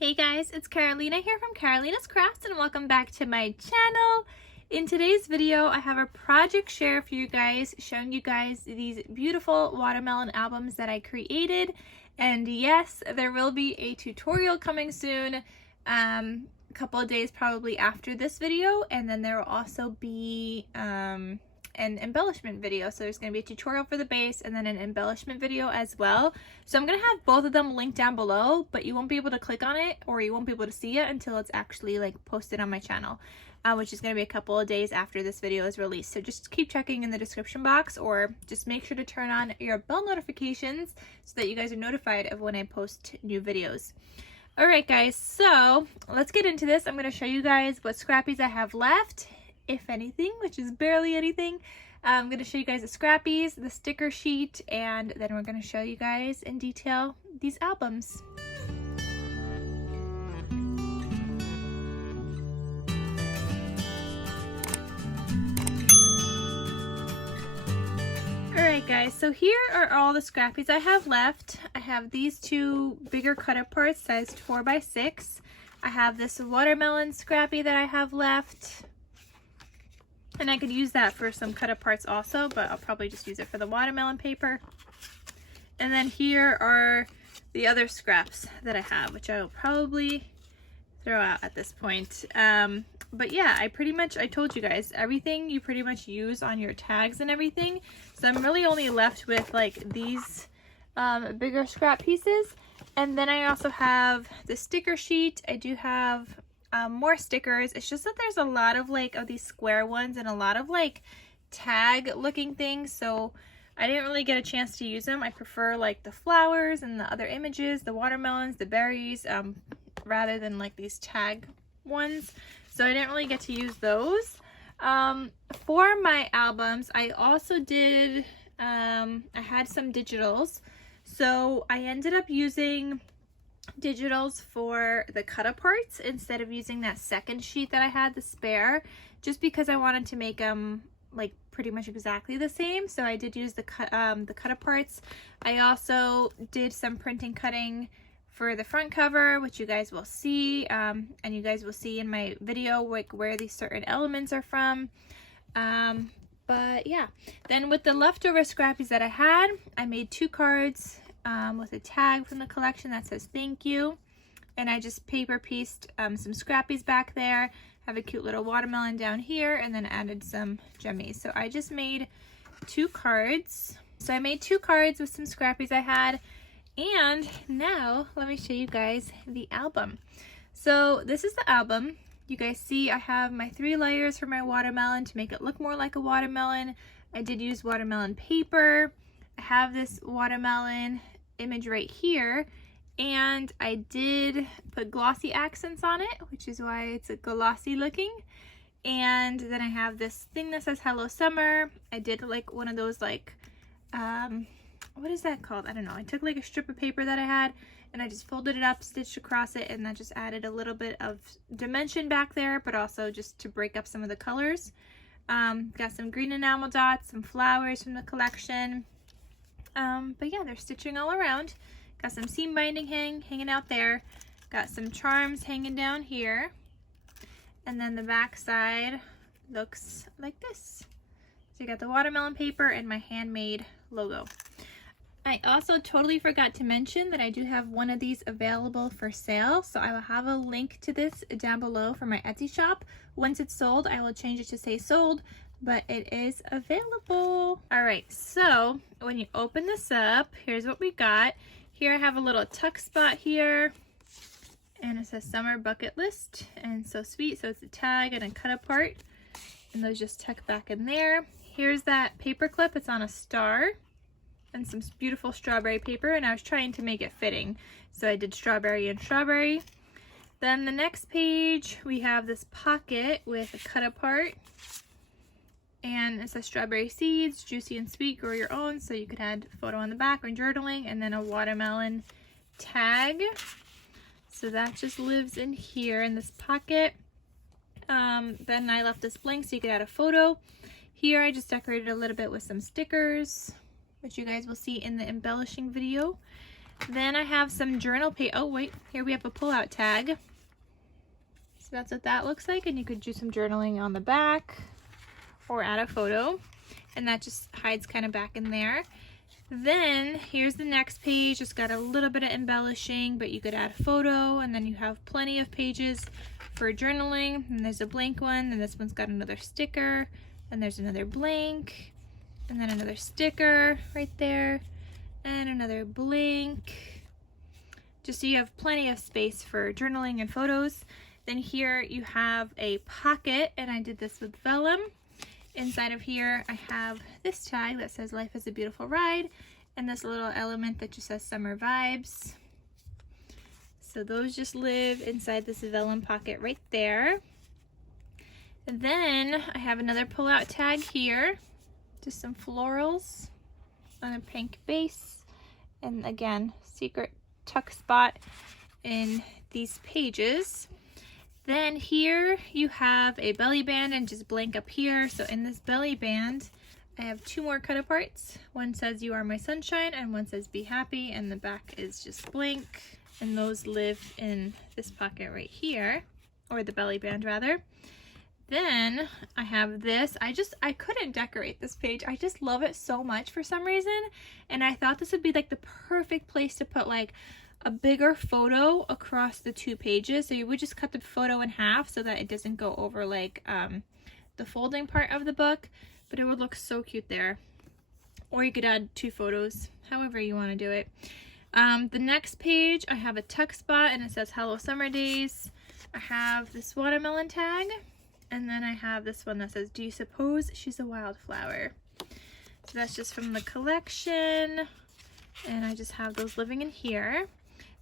Hey guys, it's Carolina here from KarolinasKrafts and welcome back to my channel. In today's video, I have a project share for you guys, showing you guys these beautiful watermelon albums that I created. And yes, there will be a tutorial coming soon, a couple of days probably after this video, and then there will also be an embellishment video. So there's going to be a tutorial for the base and then an embellishment video as well. So I'm going to have both of them linked down below, but you won't be able to click on it or you won't be able to see it until it's actually like posted on my channel, which is going to be a couple of days after this video is released. So just keep checking in the description box, or just make sure to turn on your bell notifications so that you guys are notified of when I post new videos. Alright guys, so let's get into this. I'm going to show you guys what scrappies I have left, if anything, which is barely anything. I'm going to show you guys the scrappies, the sticker sheet, and then we're going to show you guys in detail these albums. Alright guys, so here are all the scrappies I have left. I have these two bigger cut-up parts sized 4x6. I have this watermelon scrappy that I have left. And I could use that for some cut-up parts also, but I'll probably just use it for the watermelon paper. And then here are the other scraps that I have, which I will probably throw out at this point. But yeah, I told you guys, everything you pretty much use on your tags and everything. So I'm really only left with like these bigger scrap pieces. And then I also have the sticker sheet. I do have more stickers. It's just that there's a lot of these square ones and a lot of like tag looking things, so I didn't really get a chance to use them. I prefer like the flowers and the other images, the watermelons, the berries, rather than like these tag ones, so I didn't really get to use those. For my albums, I also did I had some digitals, so I ended up using digitals for the cut-up parts instead of using that second sheet that I had, the spare, just because I wanted to make them like pretty much exactly the same. So I did use the cut-up parts. I also did some printing cutting for the front cover, which you guys will see, and you guys will see in my video like where these certain elements are from. But yeah, then with the leftover scrappies that I had, I made two cards with a tag from the collection that says thank you, and I just paper pieced some scrappies back there, have a cute little watermelon down here, and then added some jummies. So I just made two cards. So I made two cards with some scrappies I had, and now let me show you guys the album. So this is the album. You guys see I have my 3 layers for my watermelon to make it look more like a watermelon. I did use watermelon paper. I have this watermelon image right here, and I did put glossy accents on it, which is why it's a glossy looking. And then I have this thing that says hello summer. I did like one of those like what is that called? I don't know. I took like a strip of paper that I had and I just folded it up, stitched across it, and that just added a little bit of dimension back there, but also just to break up some of the colors. Got some green enamel dots, some flowers from the collection. But yeah, they're stitching all around. Got some seam binding hanging out there. Got some charms hanging down here. And then the back side looks like this. So you got the watermelon paper and my handmade logo. I also totally forgot to mention that I do have one of these available for sale. So I will have a link to this down below for my Etsy shop. Once it's sold, I will change it to say sold, but it is available. All right, so when you open this up, here's what we got. Here I have a little tuck spot here, and it says summer bucket list, and so sweet. So it's a tag and a cut apart, and those just tuck back in there. Here's that paper clip. It's on a star and some beautiful strawberry paper, and I was trying to make it fitting, so I did strawberry and strawberry. Then the next page, we have this pocket with a cut apart, and it says strawberry seeds, juicy and sweet, grow your own. So you could add a photo on the back or journaling, and then a watermelon tag. So that just lives in here in this pocket. Then I left this blank so you could add a photo. Here I just decorated a little bit with some stickers, which you guys will see in the embellishing video. Then I have some journal page. Oh wait, here we have a pull-out tag. So that's what that looks like, and you could do some journaling on the back or add a photo, and that just hides kind of back in there. Then here's the next page. It's got a little bit of embellishing, but you could add a photo, and then you have plenty of pages for journaling. And there's a blank one, and this one's got another sticker, and there's another blank, and then another sticker right there, and another blank, just so you have plenty of space for journaling and photos. Then here you have a pocket, and I did this with vellum. Inside of here I have this tag that says life is a beautiful ride, and this little element that just says summer vibes. So those just live inside this vellum pocket right there. And then I have another pull-out tag here, just some florals on a pink base, and again, secret tuck spot in these pages. Then here you have a belly band and just blank up here. So in this belly band, I have two more cut aparts. One says you are my sunshine, and one says be happy, and the back is just blank. And those live in this pocket right here, or the belly band rather. Then I have this. I couldn't decorate this page. I just love it so much for some reason. And I thought this would be like the perfect place to put like a bigger photo across the two pages. So you would just cut the photo in half so that it doesn't go over like the folding part of the book, but it would look so cute there. Or you could add two photos, however you want to do it. The next page, I have a tuck spot, and it says hello summer days. I have this watermelon tag, and then I have this one that says do you suppose she's a wildflower. So that's just from the collection, and I just have those living in here.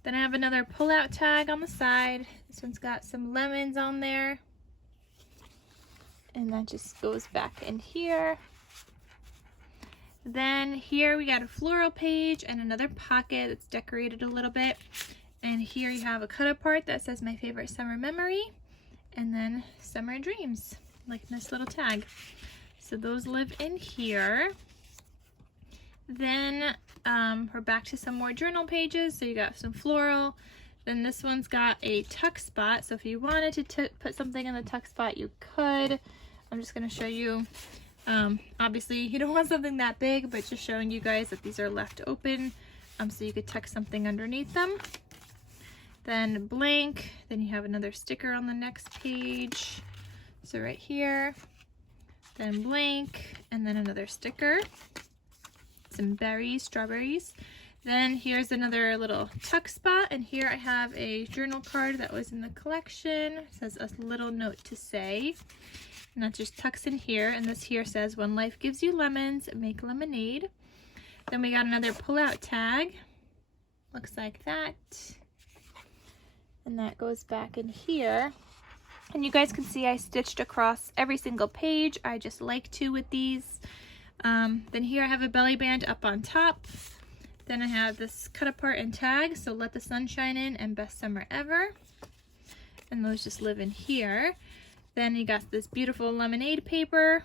Then I have another pull-out tag on the side. This one's got some lemons on there, and that just goes back in here. Then here we got a floral page and another pocket that's decorated a little bit. And here you have a cut apart that says my favorite summer memory, and then summer dreams, like this little tag. So those live in here. Then we're back to some more journal pages. So you got some floral. Then this one's got a tuck spot. So if you wanted to put something in the tuck spot, you could. I'm just going to show you. Obviously you don't want something that big, but just showing you guys that these are left open, so you could tuck something underneath them. Then blank, then you have another sticker on the next page, so right here, then blank, and then another sticker, some berries, strawberries. Then here's another little tuck spot, and here I have a journal card that was in the collection. It says a little note to say. And that just tucks in here, and this here says when life gives you lemons, make lemonade. Then we got another pull-out tag, looks like that, and that goes back in here. And you guys can see I stitched across every single page. I just like to with these. Then here I have a belly band up on top. Then I have this cut apart and tag, so let the sun shine in and best summer ever, and those just live in here. Then you got this beautiful lemonade paper.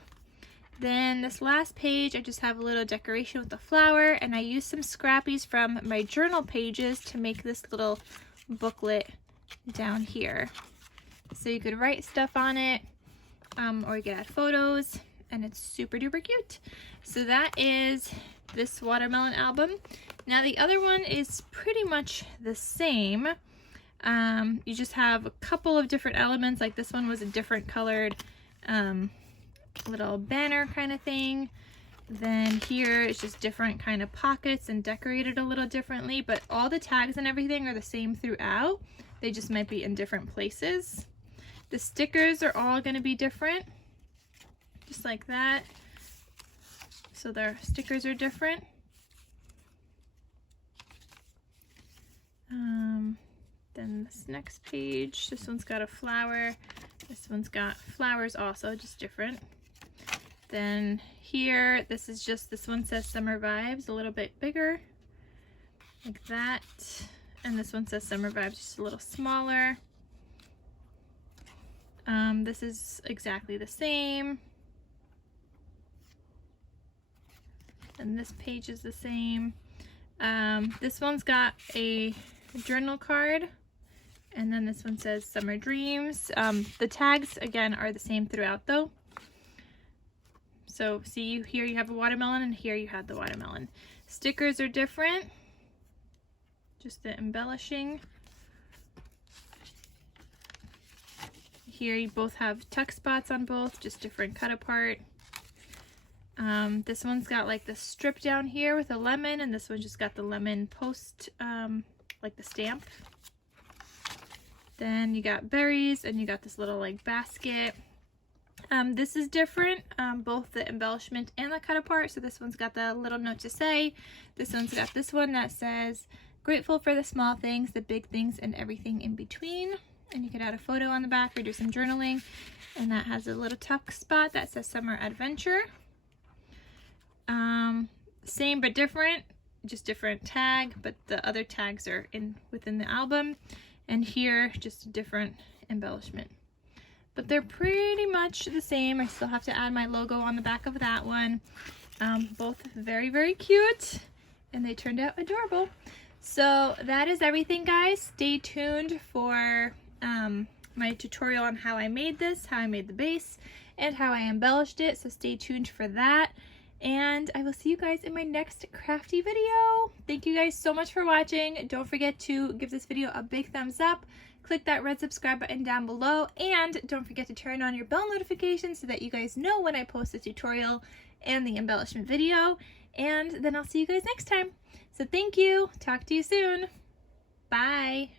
Then this last page, I just have a little decoration with a flower, and I used some scrappies from my journal pages to make this little booklet down here. So you could write stuff on it, or you could add photos, and it's super duper cute. So that is this watermelon album. Now the other one is pretty much the same. You just have a couple of different elements, like this one was a different colored little banner kind of thing. Then here it's just different kind of pockets and decorated a little differently, but all the tags and everything are the same throughout. They just might be in different places. The stickers are all going to be different, just like that. So their stickers are different. Then this next page, this one's got a flower. This one's got flowers also, just different. Then here, this one says summer vibes, a little bit bigger, like that. And this one says summer vibes, just a little smaller. This is exactly the same. And this page is the same. This one's got a journal card, and then this one says Summer Dreams. The tags, again, are the same throughout though. So see, here you have a watermelon, and here you have the watermelon. Stickers are different, just the embellishing. Here you both have tuck spots on both, just different cut apart. This one's got like the strip down here with a lemon, and this one just got the lemon post, like the stamp. Then you got berries, and you got this little like basket. This is different, both the embellishment and the cut apart. So this one's got the little note to say. This one's got this one that says, grateful for the small things, the big things, and everything in between. And you could add a photo on the back or do some journaling. And that has a little tuck spot that says Summer Adventure. Same but different, just different tag, but the other tags are within the album. And here, just a different embellishment. But they're pretty much the same. I still have to add my logo on the back of that one. Both very, very cute, and they turned out adorable. So that is everything, guys. Stay tuned for my tutorial on how I made this, how I made the base, and how I embellished it. So stay tuned for that. And I will see you guys in my next crafty video. Thank you guys so much for watching. Don't forget to give this video a big thumbs up. Click that red subscribe button down below. And don't forget to turn on your bell notifications so that you guys know when I post a tutorial and the embellishment video. And then I'll see you guys next time. So thank you. Talk to you soon. Bye.